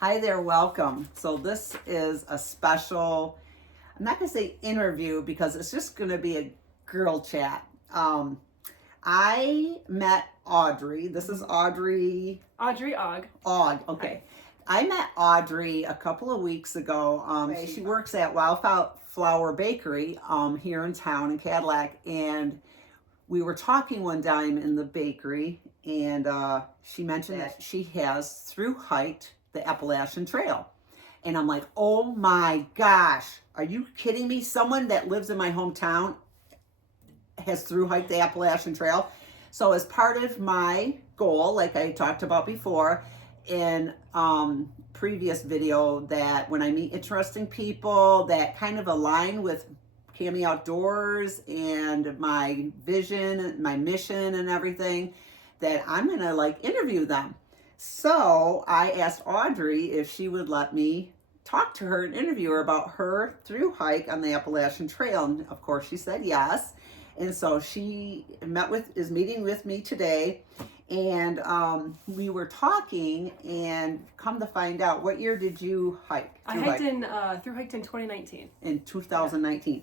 Hi there, welcome. So this is a special, I'm not going to say interview because it's just going to be a girl chat. I met Audrey. This is Audrey. Audrey Ogg. Ogg, okay. Hi. I met Audrey a couple of weeks ago. She works at Wildflower Bakery here in town in Cadillac, and we were talking one time in the bakery, and she mentioned that she has thru-hiked the Appalachian Trail. And I'm like, oh my gosh, are you kidding me? Someone that lives in my hometown has thru-hiked the Appalachian Trail. So as part of my goal, like I talked about before in previous video, that when I meet interesting people that kind of align with Kamie Outdoors and my vision, my mission and everything, that I'm gonna like interview them. So I asked Audrey if she would let me talk to her and interview her about her thru-hike on the Appalachian Trail. And of course she said yes. And so she is meeting with me today. And we were talking, and come to find out, what year did you hike? Thru-hiked in 2019. In 2019. Yeah.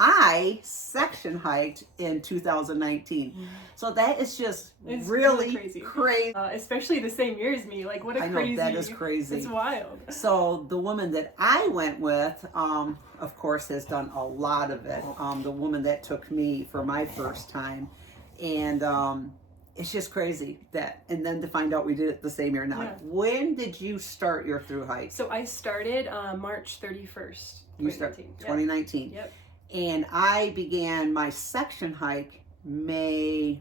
I section hiked in 2019. So that is just really crazy. Especially the same year as me. Like, what a crazy. I know, that is crazy. It's wild. So the woman that I went with, of course, has done a lot of it. The woman that took me for my first time. And it's just crazy that, and then to find out we did it the same year. Now, when did you start your thru-hike? So I started March 31st, 2019. You started 2019. Yep. And I began my section hike May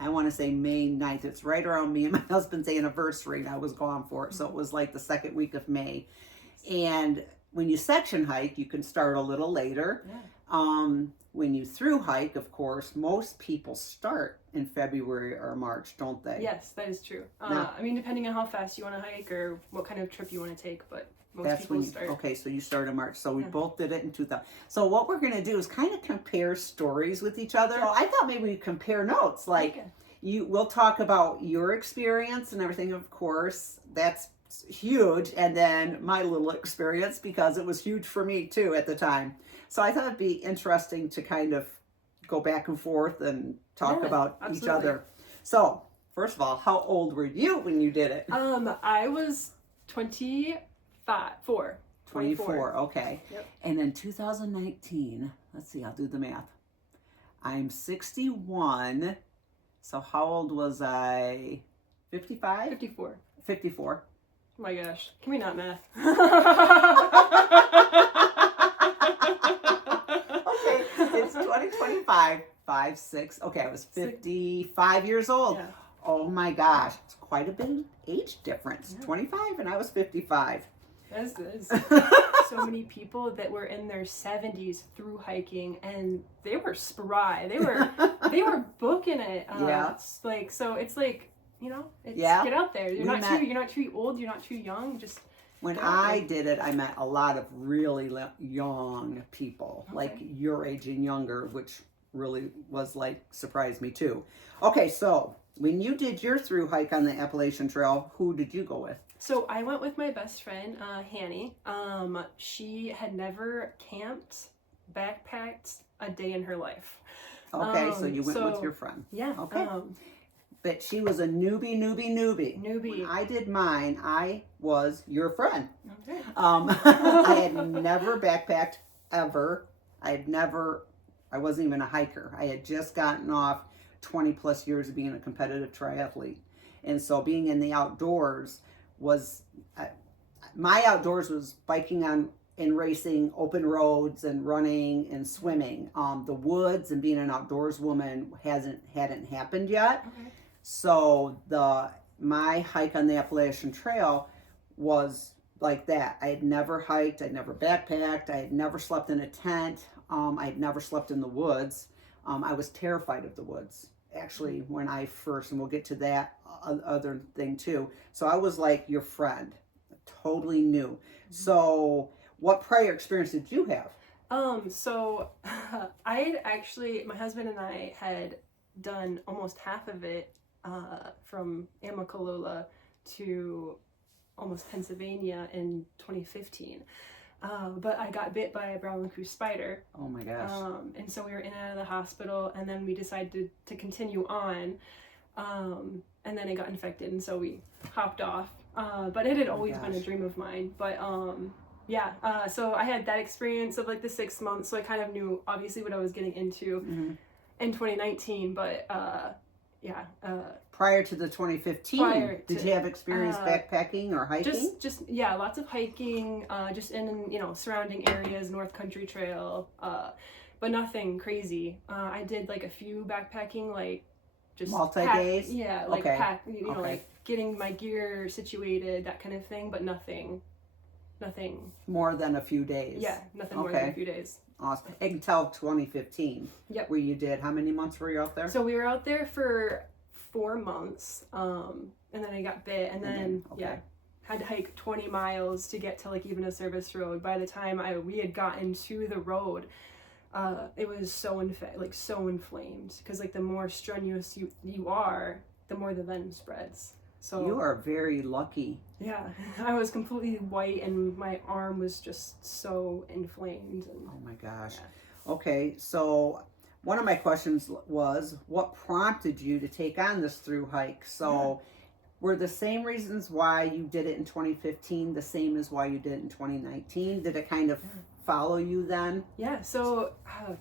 9th. It's right around me and my husband's anniversary, and I was gone for it. So it was like the second week of May. And when you section hike, you can start a little later. Yeah. When you thru-hike, of course, most people start in February or March, don't they? Yes, that is true. I mean, depending on how fast you want to hike or what kind of trip you want to take, but most people start. Okay, so you start in March. So we both did it in 2000. So what we're going to do is kind of compare stories with each other. So I thought maybe we'd compare notes. Like, we'll talk about your experience and everything, of course. That's huge. And then my little experience, because it was huge for me too at the time. So I thought it'd be interesting to kind of go back and forth and talk about each other. So first of all, how old were you when you did it? I was 24. 24, okay. Yep. And then 2019, let's see, I'll do the math. I'm 61. So how old was I? 55? 54. 54. Oh my gosh. Can we not math? Okay, it's 2025. 5, 6. Okay, I was 55 years old. Yeah. Oh my gosh. It's quite a bit of age difference. Yeah. 25 and I was 55. That's so many people that were in their 70s thru-hiking, and they were spry. They were booking it. It's like, so it's like, you know, get out there. You're not too old. You're not too young. Just when I did it, I met a lot of really young people, like your age and younger, which really was like surprised me too. Okay, so when you did your thru-hike on the Appalachian Trail, who did you go with? So I went with my best friend, Hanny. She had never camped, backpacked a day in her life. Okay, so you went with your friend. Yeah. Okay. But she was a newbie. Newbie. When I did mine, I was your friend. Okay. I had never backpacked ever. I wasn't even a hiker. I had just gotten off 20 plus years of being a competitive triathlete. And so being in the outdoors was, my outdoors was biking on and racing open roads and running and swimming. The woods and being an outdoors woman hadn't happened yet. Okay. So my hike on the Appalachian Trail was like that. I had never hiked, I'd never backpacked, I had never slept in a tent, I had never slept in the woods. I was terrified of the woods, actually, when I first, and we'll get to that other thing too. So I was like your friend, totally new. Mm-hmm. So what prior experience did you have? So I had actually, my husband and I had done almost half of it from Amicola to almost Pennsylvania in 2015. But I got bit by a brown recluse spider. Oh my gosh. And so we were in and out of the hospital, and then we decided to continue on. And then it got infected, and so we hopped off. But it had always been a dream of mine. But so I had that experience of like the 6 months, so I kind of knew obviously what I was getting into in 2019. But prior to the 2015, did you have experience backpacking or hiking? Just lots of hiking, just in surrounding areas, North Country Trail, but nothing crazy. I did like a few backpacking, like just multi-days. Like getting my gear situated, that kind of thing, but nothing more than a few days. Yeah, nothing more than a few days. Awesome. Until 2015. Yep. Where you did, how many months were you out there? So we were out there for 4 months, and then I got bit, and then had to hike 20 miles to get to like even a service road. By the time we had gotten to the road, it was so inflamed, because like the more strenuous you are, the more the venom spreads. So you are very lucky. Yeah, I was completely white, and my arm was just so inflamed. And, oh my gosh. Yeah. Okay, so one of my questions was, what prompted you to take on this through hike? So were the same reasons why you did it in 2015 the same as why you did it in 2019? Did it kind of follow you then? Yeah, so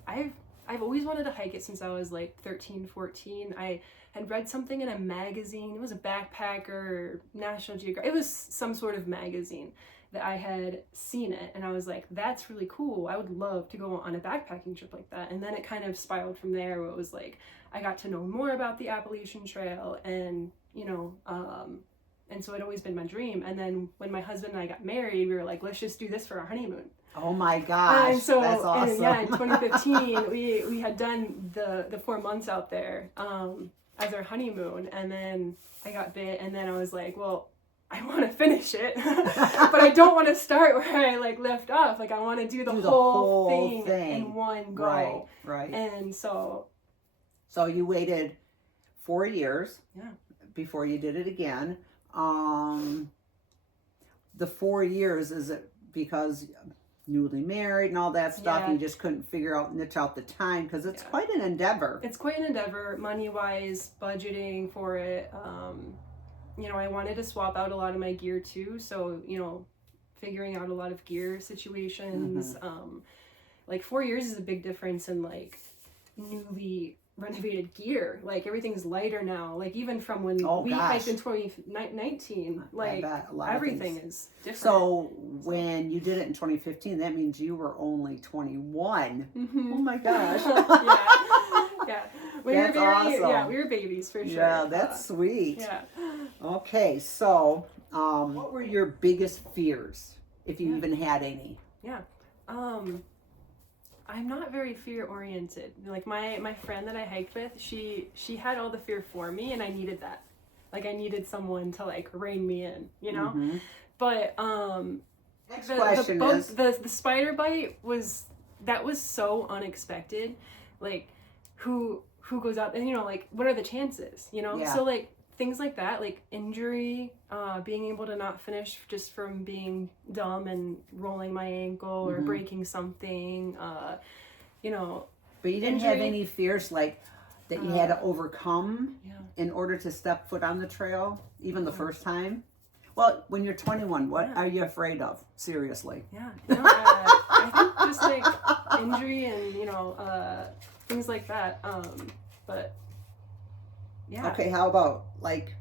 I've always wanted to hike it since I was like 13, 14. I had read something in a magazine. It was a Backpacker, National Geographic. It was some sort of magazine that I had seen it, and I was like, that's really cool. I would love to go on a backpacking trip like that. And then it kind of spiraled from there, where it was like, I got to know more about the Appalachian Trail, and and so it'd always been my dream. And then when my husband and I got married, we were like, let's just do this for our honeymoon. Oh my gosh, and so, that's awesome. In 2015, we had done the 4 months out there as our honeymoon, and then I got bit, and then I was like, well, I want to finish it, but I don't want to start where I like left off. Like I want to do the whole thing in one go. Right. And so you waited 4 years before you did it again. The 4 years, is it because newly married and all that stuff, you just couldn't niche out the time, because it's quite an endeavor. It's quite an endeavor, money-wise, budgeting for it. I wanted to swap out a lot of my gear too, so figuring out a lot of gear situations. Like 4 years is a big difference in like newly renovated gear. Like everything's lighter now, like even from when we hiked in 2019, like everything is different. So when you did it in 2015, that means you were only 21. Oh my gosh. We were awesome. We were babies for sure. Yeah, that's sweet. Okay, so what were your biggest fears, if you even had any? I'm not very fear oriented. Like my friend that I hiked with, she had all the fear for me, and I needed that. Like I needed someone to like rein me in, But next question is the spider bite was so unexpected. Like who goes out and like what are the chances, So like things like that, like injury, being able to not finish just from being dumb and rolling my ankle or breaking something, But you didn't have any fears like that you had to overcome in order to step foot on the trail, even the first time? Well, when you're 21, what are you afraid of? Seriously. I think just like injury and, things like that. But okay, how about like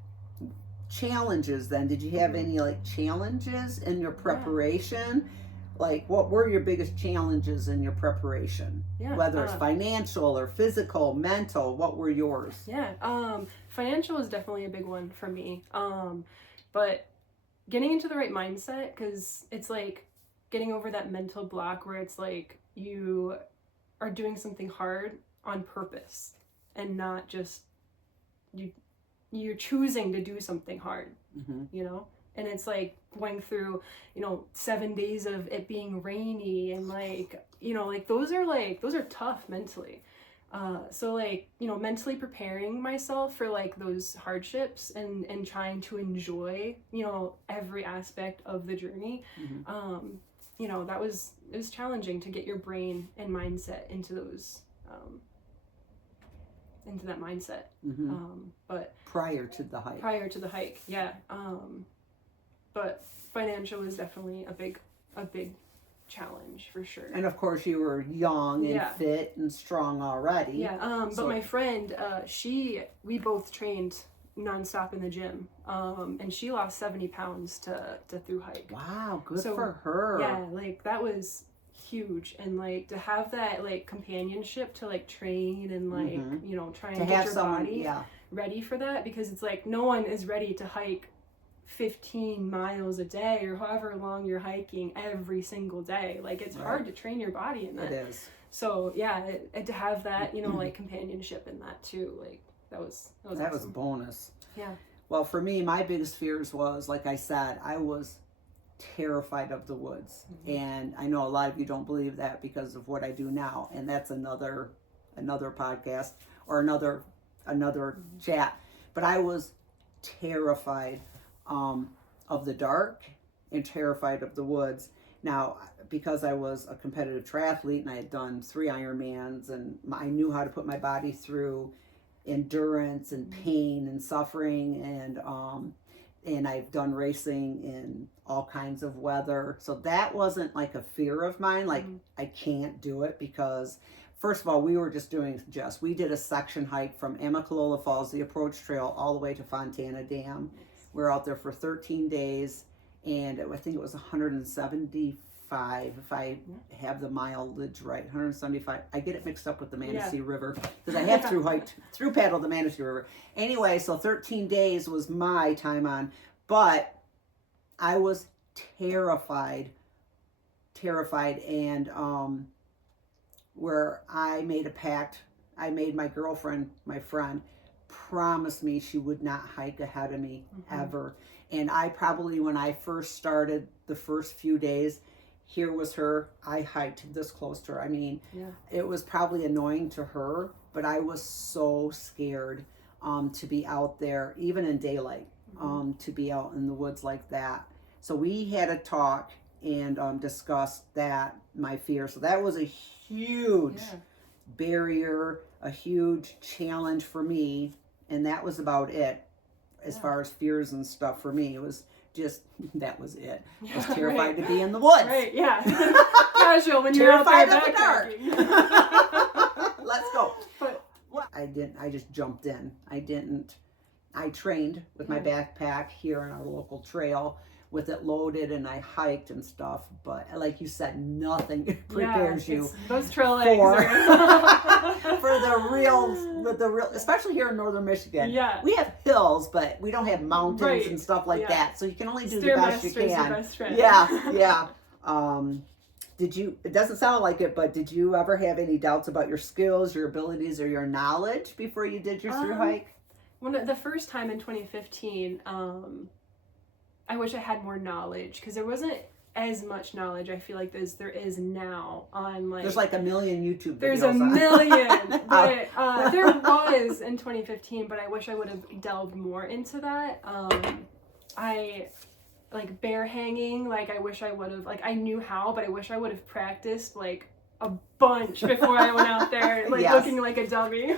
challenges then? Did you have any like challenges in your preparation? Like what were your biggest challenges in your preparation? Whether it's financial or physical, mental, what were yours? Financial is definitely a big one for me. But getting into the right mindset, because it's like getting over that mental block where it's like you are doing something hard on purpose and not just you're choosing to do something hard, and it's like going through 7 days of it being rainy and like like those are tough mentally, So like, you know, mentally preparing myself for like those hardships and trying to enjoy, you know, every aspect of the journey. You know, it was challenging to get your brain and mindset into those, into that mindset. But prior to the hike. Yeah. But financial was definitely a big challenge for sure. And of course you were young and fit and strong already. Yeah. But my friend, we both trained nonstop in the gym. And she lost 70 pounds to Thru-Hike. Wow, good for her. Yeah, like that was huge. And like to have that like companionship to like train and like, you know, try and get your body ready for that, because it's like no one is ready to hike 15 miles a day or however long you're hiking every single day. Like it's hard to train your body in that. It is. So yeah, and to have that, you know, like companionship in that too, like that was awesome. Was a bonus. Yeah. Well, for me, my biggest fears was, like I said, I was terrified of the woods. And I know a lot of you don't believe that because of what I do now, and that's another podcast or another chat. But I was terrified of the dark and terrified of the woods. Now, because I was a competitive triathlete and I had done 3 Ironmans, and I knew how to put my body through endurance and pain and suffering, and I've done racing in all kinds of weather. So that wasn't like a fear of mine. Like I can't do it because, first of all, we did a section hike from Amicola Falls, the approach trail, all the way to Fontana Dam. We were out there for 13 days, and I think it was 175, if I have the mileage right, 175. I get it mixed up with the Manistee River because I have thru-paddled the Manistee River. Anyway, so 13 days was my time on, but I was terrified, and where I made a pact, I made my friend, promise me she would not hike ahead of me ever. And I probably, when I first started the first few days, here was her, I hiked this close to her. I mean, it was probably annoying to her, but I was so scared to be out there, even in daylight, to be out in the woods like that. So we had a talk and discussed that, my fear. So that was a huge barrier, a huge challenge for me. And that was about it as far as fears and stuff for me. It was just, that was it. I was terrified to be in the woods. Right, yeah. Casual when you're out there backpacking. Let's go. But I just jumped in. I trained with my backpack here on our local trail with it loaded, and I hiked and stuff. But like you said, nothing prepares you those trail legs for the real, especially here in northern Michigan. Yeah, we have hills, but we don't have mountains and stuff like that. So you can only do the best you can. The best friend. Yeah. It doesn't sound like it, but did you ever have any doubts about your skills, your abilities, or your knowledge before you did your thru-hike? The first time in 2015, I wish I had more knowledge, because there wasn't as much knowledge, I feel like, there is now on, like... There's like a million YouTube videos. There's a million! But, there was in 2015, but I wish I would have delved more into that. Like, bear hanging, like, I wish I would have... Like, I knew how, but I wish I would have practiced, like, a bunch before I went out there, like, looking like a dummy.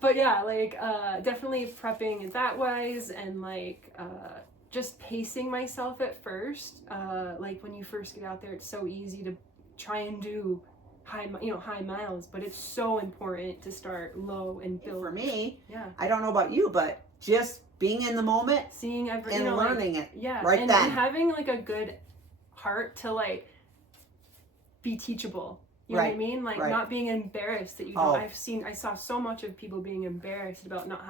But yeah, like, definitely prepping that wise, and like, just pacing myself at first. Like when you first get out there, it's so easy to try and do high miles, but it's so important to start low and build. For me, I don't know about you, but just being in the moment, seeing and learning it. Yeah. Right then. And having like a good heart to like be teachable. You know what I mean? Like not being embarrassed that you don't. I saw so much of people being embarrassed about not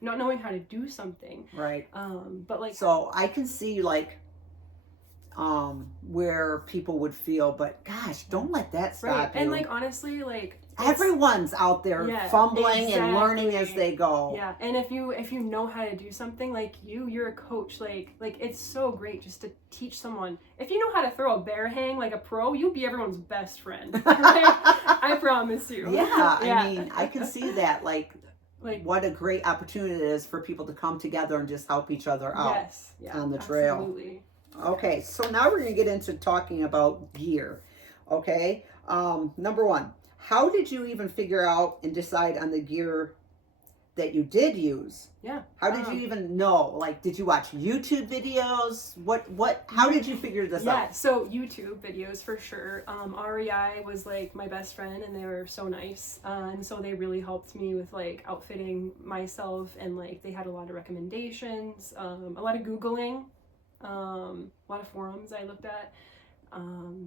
knowing how to do something. Right. But like, so I can see like where people would feel, but gosh, don't let that stop you. And like honestly, like everyone's out there fumbling and learning as they go. Yeah, and if you know how to do something, like you're a coach, like it's so great just to teach someone. If you know how to throw a bear hang like a pro, you'll be everyone's best friend. I promise you. Yeah, I mean, I can see that, like what a great opportunity it is for people to come together and just help each other out on the trail. Absolutely. Okay, so now we're going to get into talking about gear. Okay, number one, how did you even figure out and decide on the gear that you did use? Yeah. How did you even know? Like, did you watch YouTube videos? How did you figure this out? Yeah, so YouTube videos for sure. REI was like my best friend, and they were so nice. And so they really helped me with like outfitting myself, and like they had a lot of recommendations, a lot of Googling, a lot of forums I looked at.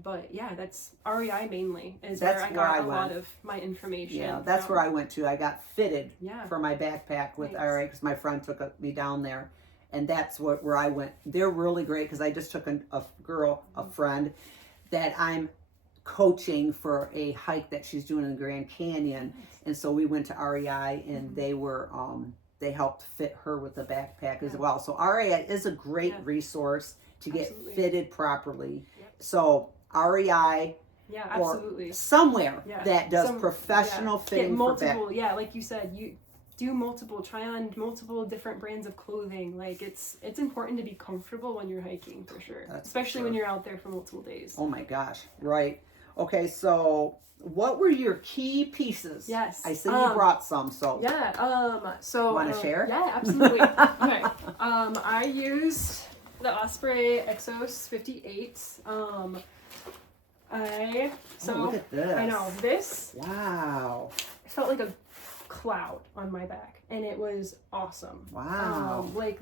But yeah, that's REI mainly is where I got a lot of my information. Yeah, that's where I went to. I got fitted for my backpack with REI because my friend took me down there, and that's where I went. They're really great because I just took a friend that I'm coaching for a hike that she's doing in the Grand Canyon, and so we went to REI, and they were they helped fit her with the backpack as well. So REI is a great resource to get fitted properly. So REI or somewhere that does professional fitting for backpacks. Yeah, like you said, you do try on multiple different brands of clothing. Like it's important to be comfortable when you're hiking for sure. Especially when you're out there for multiple days. Oh my gosh, right. Okay, so what were your key pieces? Yes. I see you brought some, so. Yeah, so. Want to share? Yeah, absolutely. Okay. I used the Osprey Exos 58. Look at this. I know this. Wow. It felt like a cloud on my back, and it was awesome. Wow. Like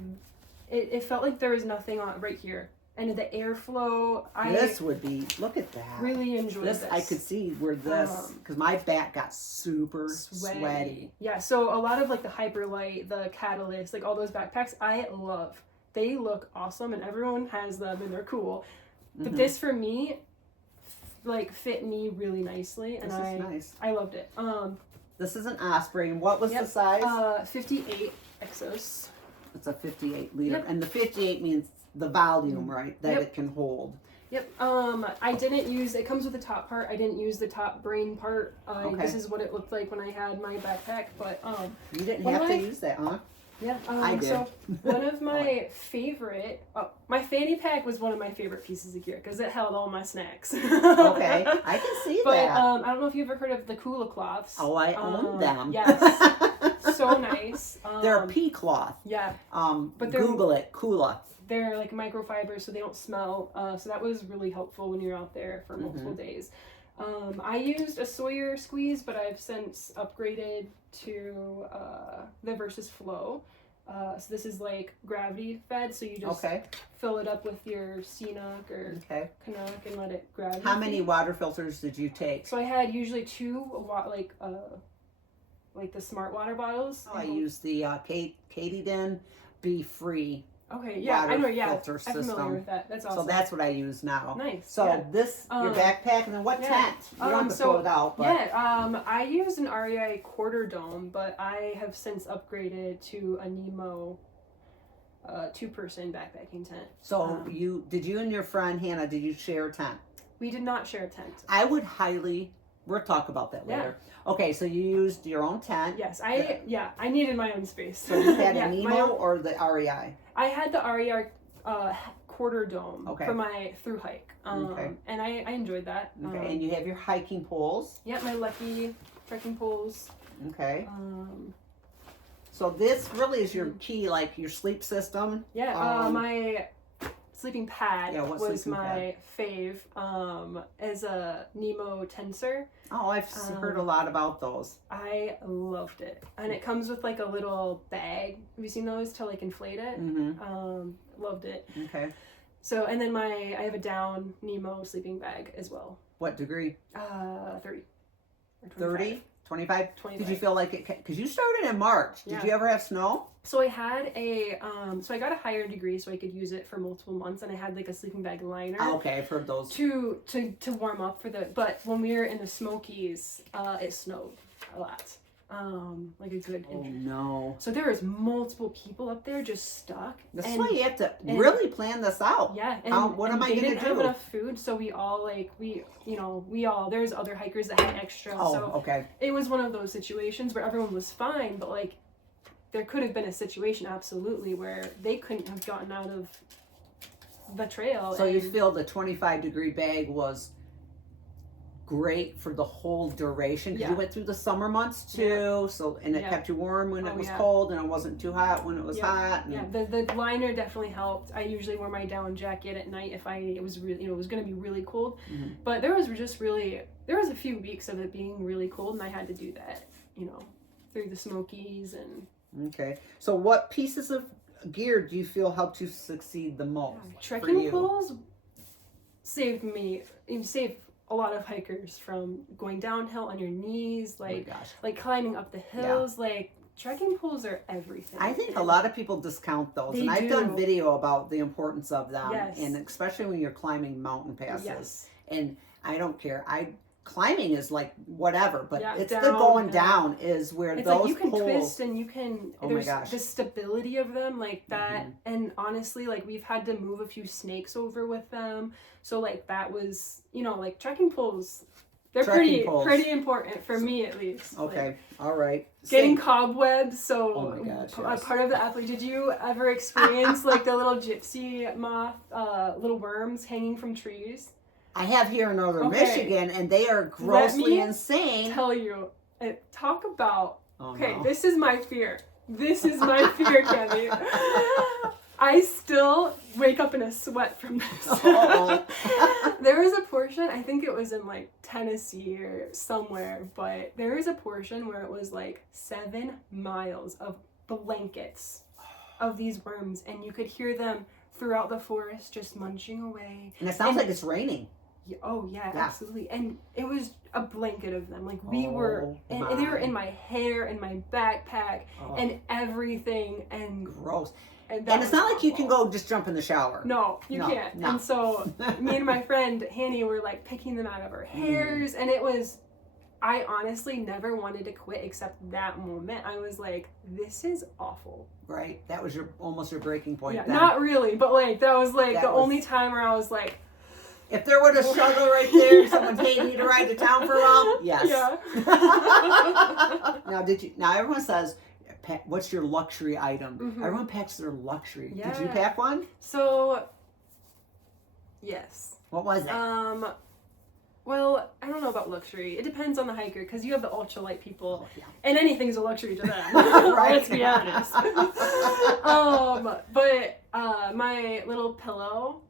it felt like there was nothing on right here, and the airflow. This would be. Look at that. Really enjoyed this. I could see where this because my back got super sweaty. Yeah. So a lot of like the Hyperlight, the Catalyst, like all those backpacks, I love. They look awesome, and everyone has them, and they're cool. But this, for me, like fit me really nicely, and I loved it. This is an Osprey, and what was the size? 58 Exos. It's a 58 liter, and the 58 means the volume, right? That it can hold. Yep. I didn't use. It comes with the top part. I didn't use the top brain part. This is what it looked like when I had my backpack. But you didn't have to use that, huh? Yeah, I did. So one of my favorite, my fanny pack was one of my favorite pieces of gear because it held all my snacks. Okay, I can see that. But I don't know if you've ever heard of the Kula cloths. Oh, I own them. Yes, so nice. They're a pea cloth. Yeah. But Google it, Kula. They're like microfibers, so they don't smell. So that was really helpful when you're out there for multiple days. I used a Sawyer squeeze, but I've since upgraded to the Versus Flow. So this is like gravity fed, so you just fill it up with your Canuck or Canuck and let it gravity. How many water filters did you take? So I had usually two, like the smart water bottles. I used the Katydyn Be Free. Okay, yeah, I know, filter system. I'm familiar with that. That's awesome. So that's what I use now. Nice. So this, your backpack, and then what tent? You don't have to throw it out. But... Yeah, I used an REI quarter dome, but I have since upgraded to a Nemo 2-person backpacking tent. So did you and your friend Hannah, did you share a tent? We did not share a tent. I would we'll talk about that later. Okay, so you used your own tent. Yes, I needed my own space. So you had a Nemo or the REI? I had the REI quarter dome for my through hike. And I enjoyed that. Okay, and you have your hiking poles. Yeah, my Lucky trekking poles. Okay. So this really is your key, like your sleep system. Yeah, my sleeping pad was my fave as a Nemo Tensor. Oh, I've heard a lot about those. I loved it. And it comes with like a little bag. Have you seen those to like inflate it? Loved it. Okay. So, and then I have a down Nemo sleeping bag as well. What degree? 30. 30? 25? 25. Did you feel like it, because you started in March. Did you ever have snow? So I had so I got a higher degree so I could use it for multiple months, and I had like a sleeping bag liner. Okay, I've heard those. To warm up for but when we were in the Smokies, it snowed a lot. Like a good inch. Oh no. So there was multiple people up there just stuck. That's why you have to really plan this out. Yeah. What am I going to do? They didn't have enough food, so we all there's other hikers that had extra. Oh, so okay. it was one of those situations where everyone was fine, but like there could have been a situation absolutely where they couldn't have gotten out of the trail. So you feel the 25-degree bag was great for the whole duration, because you went through the summer months too, so and it kept you warm when it was cold, and it wasn't too hot when it was hot. Yeah, the liner definitely helped. I usually wore my down jacket at night if it was really, it was going to be really cold. But there was a few weeks of it being really cold, and I had to do that, through the Smokies and. Okay, so what pieces of gear do you feel helped you succeed the most? Trekking poles saved a lot of hikers from going downhill on your knees, like climbing up the hills. Like trekking poles are everything. I think a lot of people discount those, and I've done video about the importance of them, and especially when you're climbing mountain passes. And I don't care. Climbing is like whatever, but it's the going down is where it's those like you can poles, twist and you can. There's the stability of them like that, and honestly, like we've had to move a few snakes over with them. So like that was, like trekking poles. They're pretty important for me at least. Okay, like, all right. Getting cobwebs. So oh my gosh, part of the Appalachian. Did you ever experience like the little gypsy moth, little worms hanging from trees? I have here in northern Michigan, and they are grossly insane. Tell you, talk about. This is my fear. This is my fear, Kamie. I still wake up in a sweat from this. There was a portion, I think it was in like Tennessee or somewhere, but there was a portion where it was like 7 miles of blankets of these worms, and you could hear them throughout the forest just munching away. And it sounds like it's raining. Oh yeah, absolutely. And it was a blanket of them. Like we were, and they were in my hair and my backpack and everything. And gross. And it's not like you can go just jump in the shower. No, you can't. No. And so me and my friend Hanny were like picking them out of our hairs, and I honestly never wanted to quit except that moment. I was like, this is awful. Right. That was almost your breaking point. Yeah, not really, but like that was like the only time where I was like. If there were a struggle right there, someone paid you to ride to town for a while, yes. Yeah. Now everyone says, what's your luxury item? Everyone packs their luxury. Yeah. Did you pack one? So, yes. What was it? Well, I don't know about luxury. It depends on the hiker, because you have the ultralight people, and anything's a luxury to them. Right? Let's be honest. But my little pillow,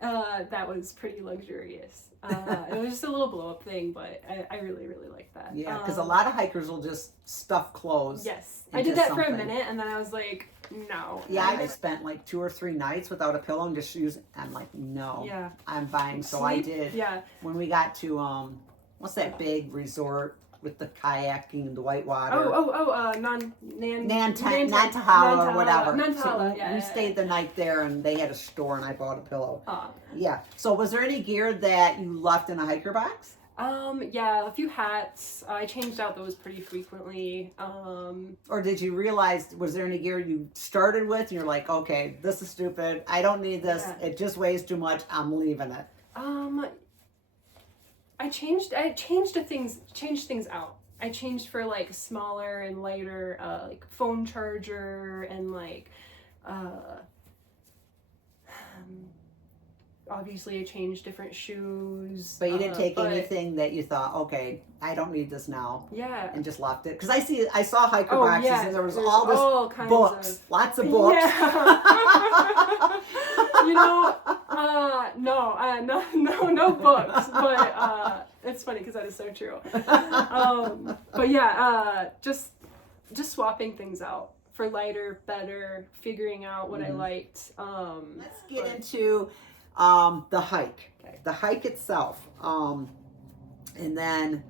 that was pretty luxurious. It was just a little blow up thing, but I really, really like that. Yeah, because a lot of hikers will just stuff clothes. Yes. I did that for a minute, and then I was like, no. Yeah, I spent like 2 or 3 nights without a pillow and just I'm like, no. Yeah. I'm buying. So I did. Yeah. When we got to, what's that big resort with the kayaking and the whitewater? Nantahala or whatever. Nantahala, we stayed the night there, and they had a store, and I bought a pillow. Yeah. So was there any gear that you left in a hiker box? Yeah, a few hats. I changed out those pretty frequently. Or did you realize, was there any gear you started with and you're like, okay, this is stupid. I don't need this. Yeah. It just weighs too much. I'm leaving it. I changed things out. I changed for like smaller and lighter, like phone charger and like, obviously I changed different shoes. But you didn't take anything that you thought, okay, I don't need this now. Yeah. And just left it. Because I saw hiker boxes and there was all this books. Lots of books. Yeah. No books. But it's funny because that is so true. But yeah, just swapping things out for lighter, better, figuring out what I liked. Let's get into the hike. Okay. The hike itself. And then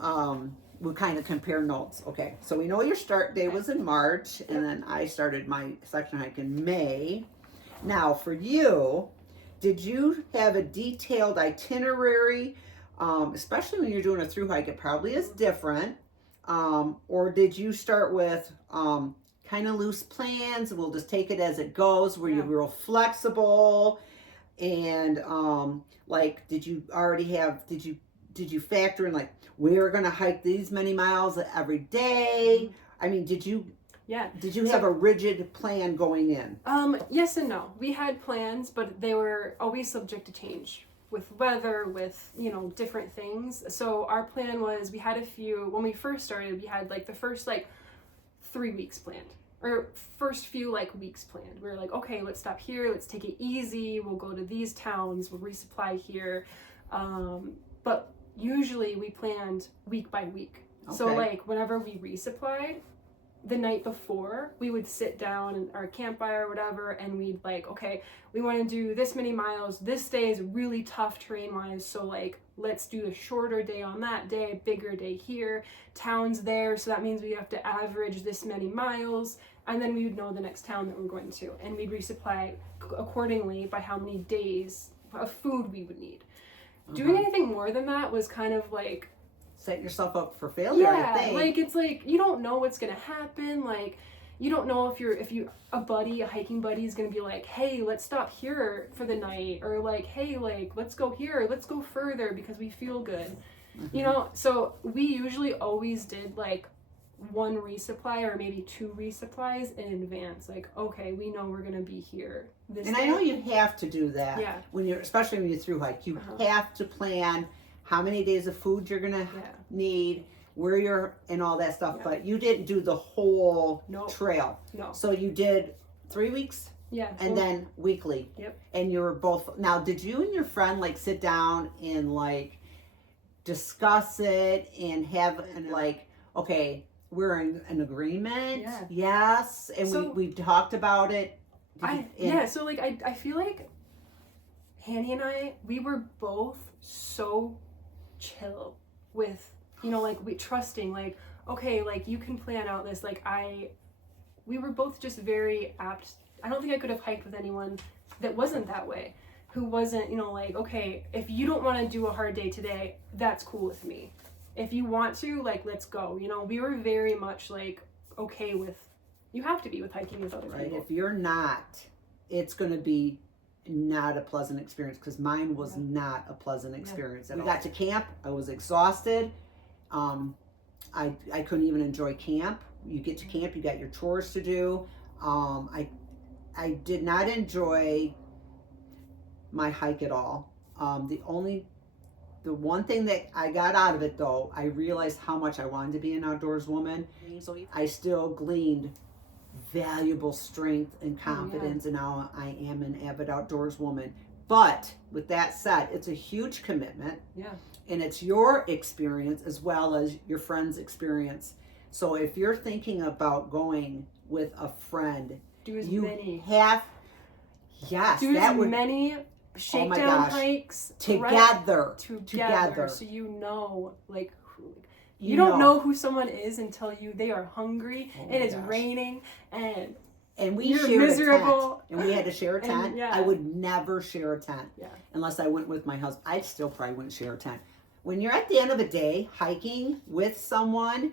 we'll kind of compare notes. Okay, so we know your start day was in March, and then I started my section hike in May. Now, for you, did you have a detailed itinerary? Especially when you're doing a through hike, it probably is different. Or did you start with kind of loose plans? We'll just take it as it goes. Were you real flexible? And like, did you already have? Did you factor in like we're gonna hike these many miles every day? I mean, did you have a rigid plan going in? Yes and no. We had plans, but they were always subject to change with weather, with, you know, different things. So our plan was, we had a few, when we first started, we had like the first like 3 weeks planned, or first few like weeks planned. We were like, okay, let's stop here, let's take it easy, we'll go to these towns, we'll resupply here. But usually we planned week by week. Okay. So like whenever we resupplied, the night before, we would sit down in our campfire or whatever, and we'd like, okay, we want to do this many miles. This day is really tough terrain-wise, so like, let's do a shorter day on that day, bigger day here, towns there, so that means we have to average this many miles, and then we would know the next town that we're going to, and we'd resupply accordingly by how many days of food we would need. Doing anything more than that was kind of like, set yourself up for failure. I think. Like it's like you don't know what's gonna happen. Like you don't know if a hiking buddy is gonna be like, hey, let's stop here for the night, or like, hey, like let's go here, let's go further because we feel good. You know, so we usually always did like 1 resupply or maybe 2 resupplies in advance. Like, okay, we know we're gonna be here this and day. I know you have to do that. Yeah. Especially when you're through hike, you have to plan how many days of food you're gonna need, where you're, and all that stuff. But you didn't do the whole trail. No. So you did 3 weeks. Yeah. And then weekly. Yep. And you were both. Now, did you and your friend like sit down and like discuss it and have and like, okay, we're in an agreement. Yeah. Yes. And so, we talked about it. So like I feel like Hanny and I, we were both so chill with, you know, like we trusting, like, okay, like you can plan out this, like we were both just very apt. I don't think I could have hiked with anyone that wasn't that way, who wasn't, you know, like, okay, if you don't want to do a hard day today, that's cool with me. If you want to, like, let's go. You know, we were very much like okay with, you have to be with hiking with other people. If you're not, it's going to be not a pleasant experience, because mine was not a pleasant experience at all. We got to camp, I was exhausted. I couldn't even enjoy camp. You get to camp, you got your chores to do. I did not enjoy my hike at all. The one thing that I got out of it though, I realized how much I wanted to be an outdoors woman. So I still gleaned valuable strength and confidence, and now I am an avid outdoors woman. But with that said, it's a huge commitment, and it's your experience as well as your friend's experience. So if you're thinking about going with a friend, do as many shakedown hikes together, so you know, like, you don't know who someone is until they are hungry and it's raining and we shared miserable. A tent, and we had to share a tent. I would never share a tent unless I went with my husband. I still probably wouldn't share a tent. When you're at the end of the day hiking with someone,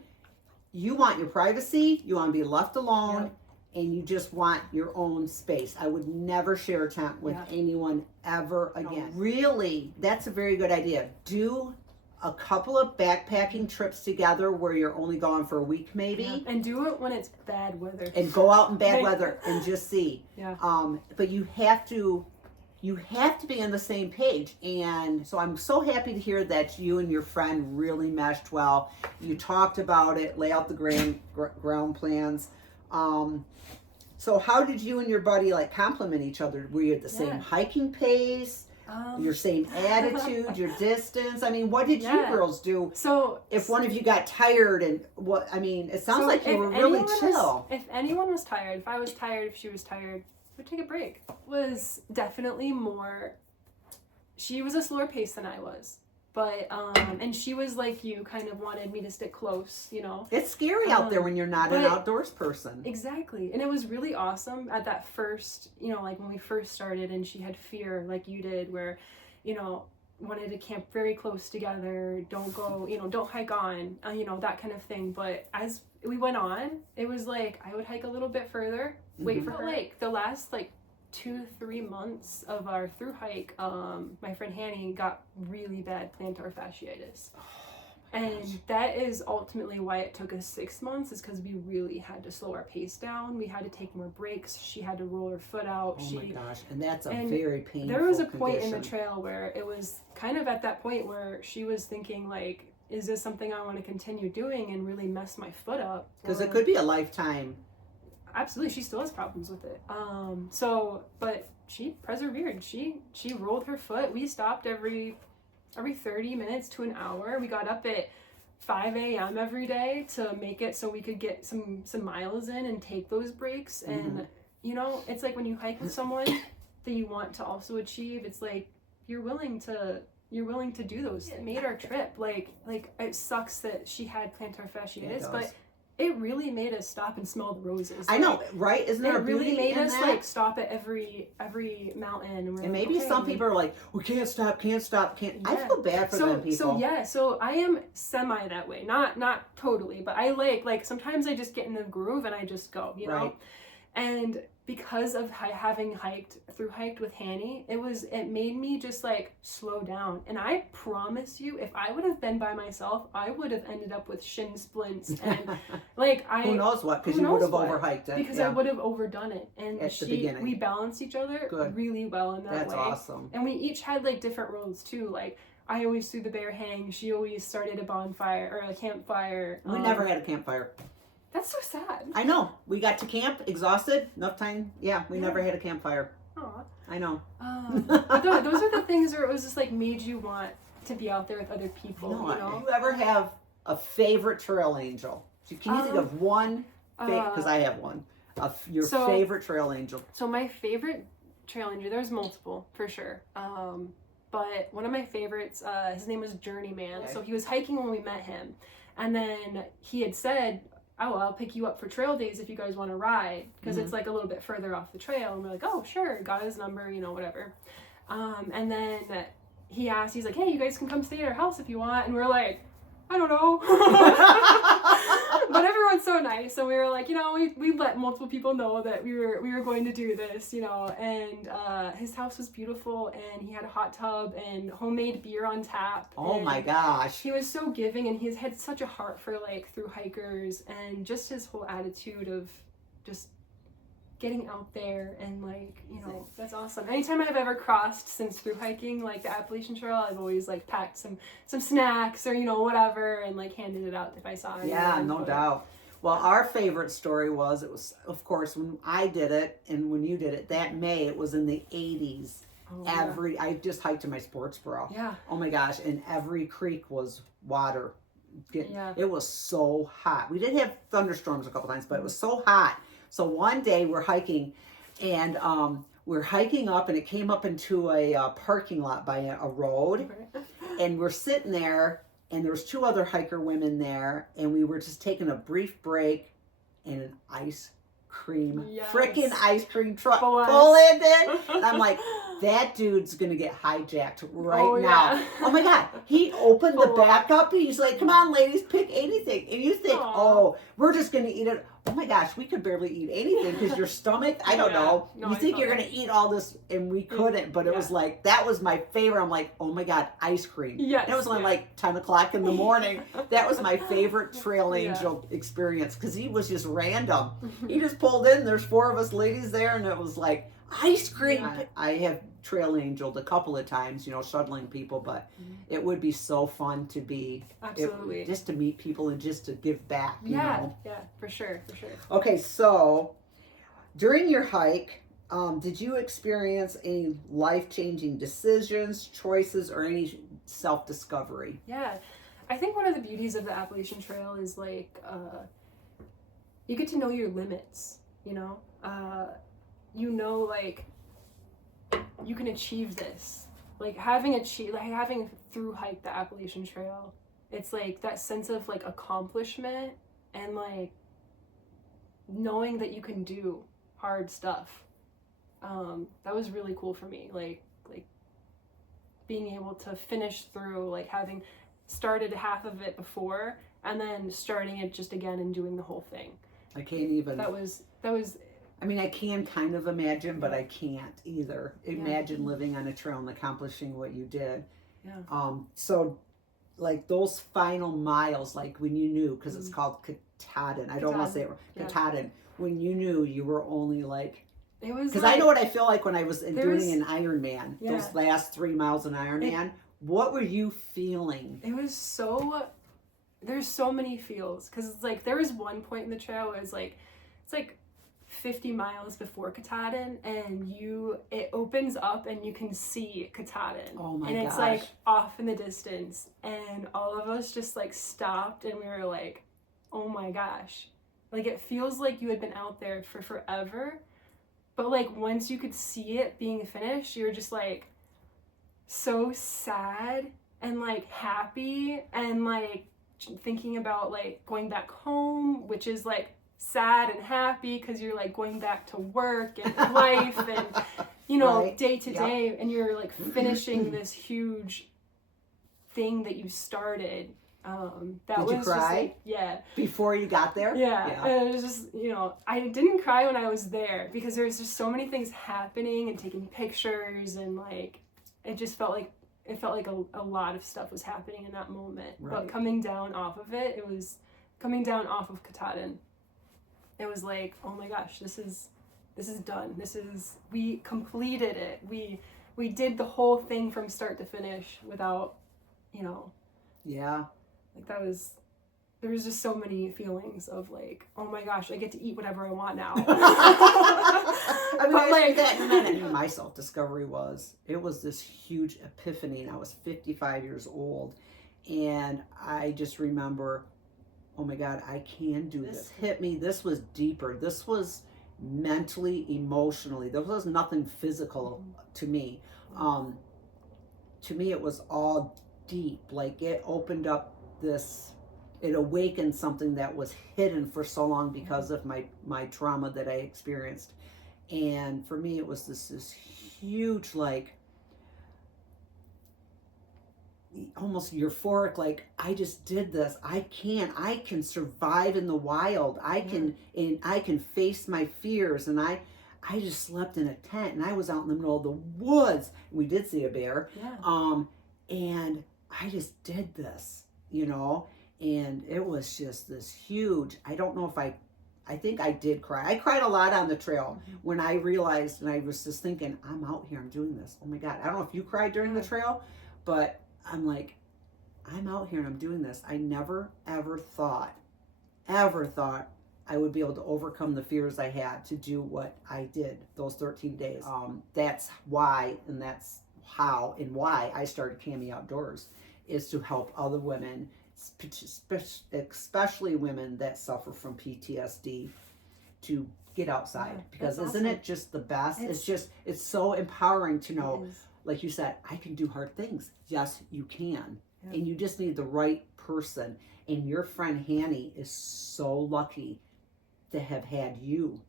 you want your privacy, you want to be left alone, and you just want your own space. I would never share a tent with anyone ever again. No. Really, that's a very good idea. Do a couple of backpacking trips together where you're only gone for a week maybe. And do it when it's bad weather. And go out in bad weather and just see. But you have to be on the same page. And so I'm so happy to hear that you and your friend really meshed well. You talked about it, lay out the ground plans. So how did you and your buddy like complement each other? Were you at the same hiking pace? Your same attitude, your distance? I mean, what did you girls do? So if one of you got tired and it sounds like you were really chill. If anyone was tired, if I was tired, if she was tired, we'd take a break. Was definitely more, she was a slower pace than I was. But, and she was like you, kind of wanted me to stick close, you know. It's scary out there when you're not an outdoors person. Exactly. And it was really awesome at that first, you know, like when we first started and she had fear like you did where, you know, wanted to camp very close together, don't go, you know, don't hike on, you know, that kind of thing. But as we went on, it was like I would hike a little bit further, wait for her. Like the last like 2-3 months of our through hike, my friend Hanny got really bad plantar fasciitis. And that is ultimately why it took us 6 months, is because we really had to slow our pace down. We had to take more breaks. She had to roll her foot out. Oh my gosh, and that's a very painful There was a point in the trail where it was kind of at that point where she was thinking like, is this something I want to continue doing and really mess my foot up? Because it could be a lifetime. Absolutely, she still has problems with it. But she persevered. She rolled her foot. We stopped every 30 minutes to an hour. We got up at 5 a.m. every day to make it so we could get some miles in and take those breaks. And you know, it's like when you hike with someone that you want to also achieve, it's like you're willing to do those. It made our trip like it sucks that she had plantar fasciitis, but it really made us stop and smell the roses. I know, right? Isn't there a beauty in that? It really made us like stop at every mountain. And maybe some people are like, we can't stop. Yeah. I feel bad for them people. So I am semi that way. Not totally, but I like sometimes I just get in the groove and I just go, you know? Right. And because of having hiked with Hanny, it made me just like slow down. And I promise you, if I would have been by myself, I would have ended up with shin splints and like who knows what, because you would have overhiked it. Because I would have overdone it. And at the beginning, we balanced each other really well in that way. That's awesome. And we each had like different roles too. Like I always threw the bear hang. She always started a bonfire or a campfire. We never had a campfire. That's so sad. I know. We got to camp exhausted. Enough time. Yeah, we never had a campfire. Aw. I know. But those are the things where it was just like made you want to be out there with other people. You know? Do you ever have a favorite trail angel? Can you think of one? Because I have one. Your favorite trail angel. So my favorite trail angel, there's multiple for sure. But one of my favorites, his name was Journeyman. Okay. So he was hiking when we met him. And then he had said, oh, I'll pick you up for trail days if you guys want to ride, because it's like a little bit further off the trail. And we're like, oh, sure. Got his number, you know, whatever. And then he's like, hey, you guys can come stay at our house if you want. And we're like, I don't know. But everyone's so nice. So we were like, you know, we let multiple people know that we were going to do this, you know, and his house was beautiful and he had a hot tub and homemade beer on tap. Oh my gosh. He was so giving and he's had such a heart for like through hikers and just his whole attitude of just getting out there and like, you know, that's awesome. Anytime I've ever crossed since through hiking like the Appalachian Trail, I've always like packed some snacks or, you know, whatever and like handed it out if I saw it. Yeah, no doubt. Well, our favorite story was, it was of course when I did it and when you did it that May, it was in the 80s. I just hiked to my sports bra. Yeah. Oh my gosh, and every creek was water. It was so hot. We did have thunderstorms a couple times, but it was so hot. So one day we're hiking and we're hiking up and it came up into a parking lot by a road. And we're sitting there and there was 2 other hiker women there and we were just taking a brief break and an ice cream, freaking ice cream truck pulled in. And I'm like, that dude's gonna get hijacked right now. Yeah. Oh my God. He opened the back up and he's like, come on ladies, pick anything. And you think, oh, we're just gonna eat it. Oh my gosh, we could barely eat anything because your stomach, I don't know. You think you're going to eat all this and we couldn't, but it was like, that was my favorite. I'm like, oh my God, ice cream. Yes. And it was only like 10 o'clock in the morning. That was my favorite trail angel experience because he was just random. He just pulled in, there's 4 of us ladies there and it was like, ice cream. I have trail angeled a couple of times, you know, shuttling people, but it would be so fun to be just to meet people and just to give back, you know? Yeah, for sure. Okay, so during your hike, did you experience any life-changing decisions, choices, or any self-discovery? Yeah, I think one of the beauties of the Appalachian Trail is like you get to know your limits, you know? You know, like, you can achieve this. like having thru-hiked the Appalachian Trail, it's like that sense of like accomplishment and like knowing that you can do hard stuff. That was really cool for me, like being able to finish through, like having started half of it before and then starting it just again and doing the whole thing. I can't even. That was. I mean, I can kind of imagine, but I can't either. Imagine living on a trail and accomplishing what you did. Yeah. So, like those final miles, like when you knew, because it's called Katahdin. I don't want to say it wrong. Katahdin. When you knew you were only like. It was because I know what I feel like when I was doing an Ironman. Those last 3 miles in Ironman. What were you feeling? It was so. There's so many feels, because it's like there was one point in the trail where it's like 50 miles before Katahdin, and it opens up and you can see Katahdin. Oh my gosh. And it's gosh. like off in the distance, and all of us just like stopped and we were like, oh my gosh. Like it feels like you had been out there for forever, but like once you could see it being finished, you were just like so sad and like happy and like thinking about like going back home, which is like sad and happy because you're like going back to work and life and you know day to day, and you're like finishing this huge thing that you started. Did you cry? Just like, before you got there. And it was just, you know, I didn't cry when I was there because there was just so many things happening and taking pictures, and like it just felt like a lot of stuff was happening in that moment. But coming down off of Katahdin, it was like, oh my gosh, this is done. We completed it. We did the whole thing from start to finish without, you know. Yeah. Like there was just so many feelings of like, oh my gosh, I get to eat whatever I want now. I mean, like that in a minute. My self-discovery was this huge epiphany, and I was 55 years old, and I just remember, oh my God, I can do this. Hit me. This was deeper. This was mentally, emotionally. There was nothing physical to me. To me, it was all deep. Like it opened up it awakened something that was hidden for so long because of my trauma that I experienced. And for me, it was this huge, like, almost euphoric, like, I just did this. I can survive in the wild. I can face my fears. And I just slept in a tent, and I was out in the middle of the woods. We did see a bear. And I just did this, you know, and it was just this huge, I don't know if I think I did cry. I cried a lot on the trail when I realized, and I was just thinking, I'm out here, I'm doing this. Oh my God. I don't know if you cried during the trail, but I'm like, I'm out here and I'm doing this. I never, ever thought I would be able to overcome the fears I had to do what I did those 13 days. That's why, and that's how and why I started Kamie Outdoors, is to help other women, especially women that suffer from PTSD, to get outside. Because isn't it just the best? It's so empowering to know, like you said, I can do hard things. Yes, you can. And you just need the right person. And your friend Hanny is so lucky to have had you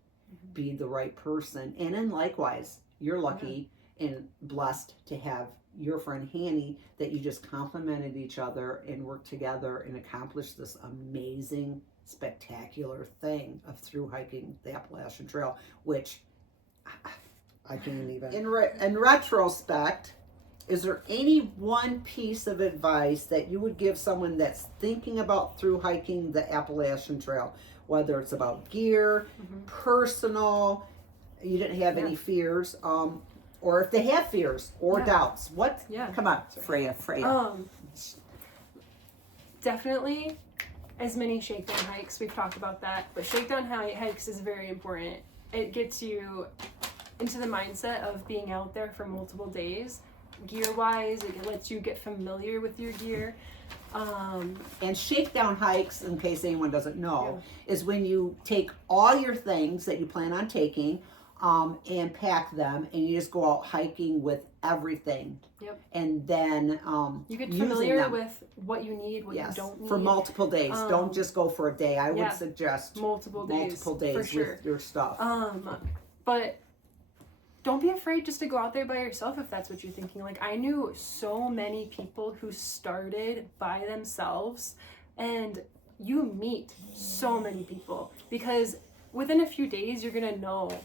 be the right person. And then likewise, you're lucky and blessed to have your friend Hanny, that you just complimented each other and worked together and accomplished this amazing, spectacular thing of through hiking the Appalachian Trail, which I can't even. In retrospect, is there any one piece of advice that you would give someone that's thinking about through hiking the Appalachian Trail, whether it's about gear, personal, you didn't have any fears, or if they have fears or doubts? What? Come on, Freya. Definitely as many shakedown hikes. We've talked about that, but shakedown hikes is very important. It gets you into the mindset of being out there for multiple days. Gear-wise, it lets you get familiar with your gear. And shakedown hikes, in case anyone doesn't know, is when you take all your things that you plan on taking, and pack them, and you just go out hiking with everything. Yep. And then you get familiar with what you need, what you don't need. For multiple days. Don't just go for a day. I would suggest multiple days for sure. with your stuff. But don't be afraid just to go out there by yourself if that's what you're thinking. Like, I knew so many people who started by themselves, and you meet so many people because within a few days you're gonna know,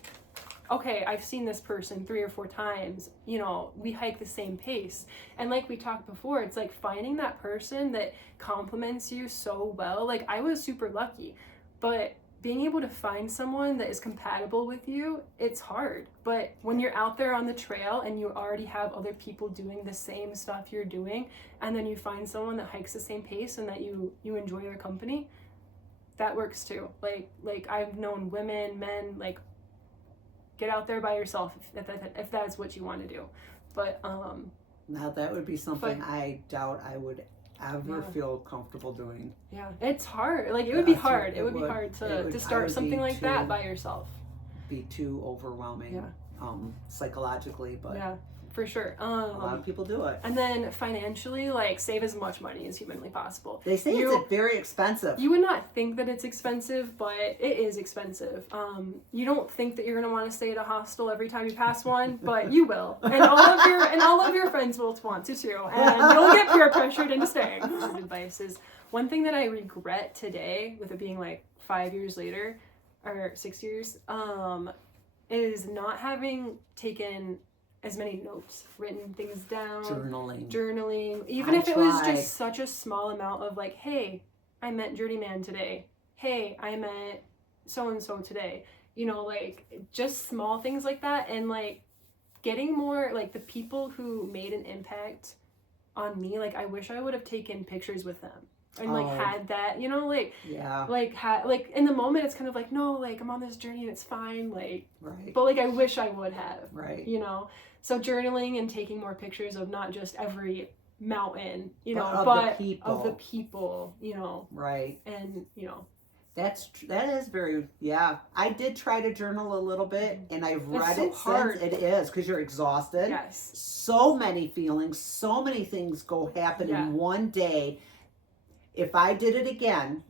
okay, I've seen this person 3 or 4 times, you know, we hike the same pace. And like we talked before, it's like finding that person that compliments you so well. Like, I was super lucky, but being able to find someone that is compatible with you, it's hard. But when you're out there on the trail and you already have other people doing the same stuff you're doing, and then you find someone that hikes the same pace and that you enjoy their company, that works too. Like I've known women, men, like, get out there by yourself if that's what you want to do. But now that would be something I doubt I would ever feel comfortable doing. Yeah, it's hard. Like, it would be hard. It would be hard to start something like that by yourself. Be too overwhelming, psychologically, but yeah, for sure. A lot of people do it. And then financially, like, save as much money as humanly possible. They say it's very expensive. You would not think that it's expensive, but it is expensive. You don't think that you're gonna want to stay at a hostel every time you pass one, but you will, and all of your friends will want to too, and you'll get peer pressured into staying. Advice is one thing that I regret today, with it being like 5 years later, or 6 years, is not having taken as many notes, written things down, journaling, even if it was just such a small amount of like, hey, I met Journeyman today, hey, I met so-and-so today, you know, like, just small things like that. And like, getting more, like, the people who made an impact on me, like, I wish I would have taken pictures with them and like had that, you know, like, like in the moment it's kind of like, no, like, I'm on this journey and it's fine, like, but like, I wish I would have, you know. So journaling and taking more pictures of not just every mountain, you know, but of the people, you know. And, you know. That is very, I did try to journal a little bit, and I've read it since. It is, because you're exhausted. Yes. So many feelings, so many things happen in one day. If I did it again,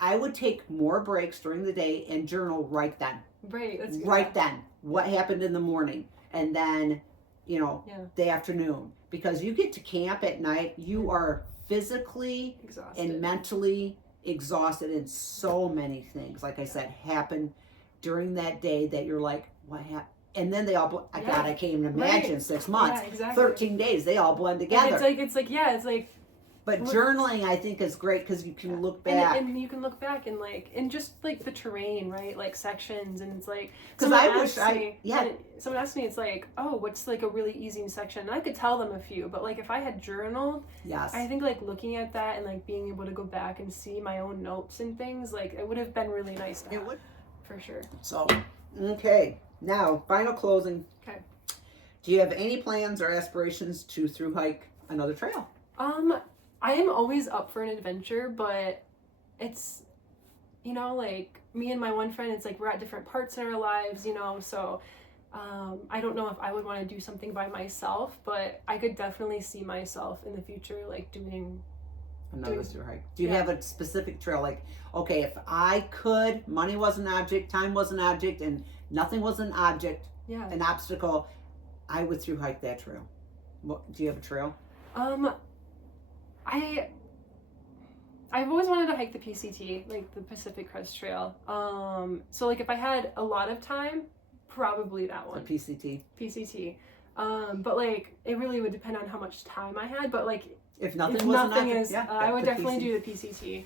I would take more breaks during the day and journal right then. That's good. Right then. What happened in the morning. And then, you know, the afternoon. Because you get to camp at night, you are physically and mentally exhausted, and so many things, like I said, happen during that day that you're like, what happened? And then they all, God, I can't even imagine 6 months, 13 days, they all blend together. It's like, but journaling, I think, is great because you can look back. And you can look back and like, and just like the terrain, right? Like sections, and it's like, someone asked me, it's like, oh, what's like a really easy section? And I could tell them a few, but like if I had journaled, I think like looking at that and like being able to go back and see my own notes and things, like it would have been really nice to have. It would. For sure. So, okay. Now, final closing. Okay. Do you have any plans or aspirations to thru-hike another trail? I am always up for an adventure, but it's, you know, like me and my one friend, it's like we're at different parts in our lives, you know, so I don't know if I would want to do something by myself, but I could definitely see myself in the future like doing another thru-hike. Do you have a specific trail? Like, okay, if I could, money was an object, time was an object, and nothing was an object, an obstacle, I would thru-hike that trail. Do you have a trail? I've always wanted to hike the PCT, like the Pacific Crest Trail. So like if I had a lot of time, probably that one. The PCT. But like it really would depend on how much time I had. But like if nothing was an object, I would definitely do the PCT,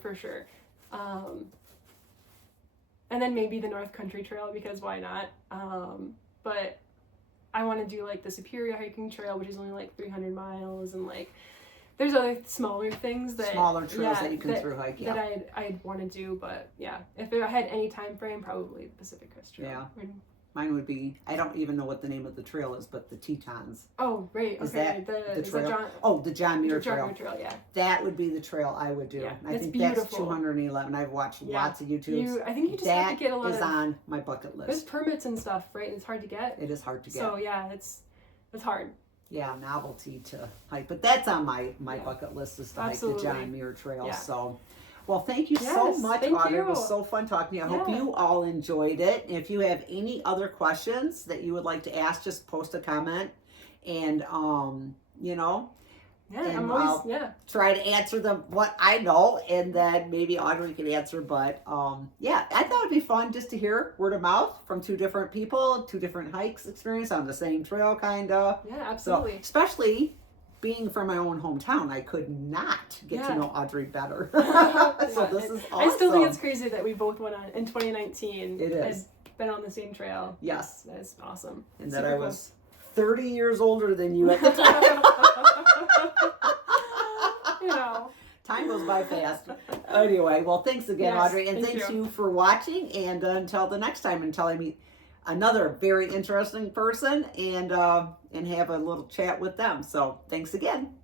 for sure. And then maybe the North Country Trail, because why not? But I want to do like the Superior Hiking Trail, which is only like 300 miles, and like there's other smaller things that trails that you can thru-hike. That I'd want to do, but if I had any time frame, probably the Pacific Crest Trail. Mine would be, I don't even know what the name of the trail is, but the Tetons. Oh, right. Okay. Is that the trail? The John Muir Trail. Yeah. That would be the trail I would do. Yeah, I think beautiful. That's 211. I've watched lots of YouTubes. I think you just have to get a lot is on my bucket list. There's permits and stuff, right? And it's hard to get. It is hard to get. So yeah, it's hard. Yeah, novelty to hike. But that's on my bucket list, is to hike the John Muir Trail. Yeah. So, well, thank you so much, Audrey. It was so fun talking to you. I hope you all enjoyed it. If you have any other questions that you would like to ask, just post a comment. And, you know, I'm always, try to answer them what I know, and then maybe Audrey can answer. But, I thought it'd be fun just to hear word of mouth from two different people, two different hikes experience on the same trail, kind of. Yeah, absolutely. So, especially being from my own hometown, I could not get to know Audrey better. So this is awesome. I still think it's crazy that we both went on in 2019. It is. Been on the same trail. Yes. That's awesome. And that I was 30 years older than you at the time. You know. Time goes by fast. Anyway, well, thanks again, Audrey. And thanks you for watching. And until the next time, until I meet another very interesting person and have a little chat with them. So thanks again.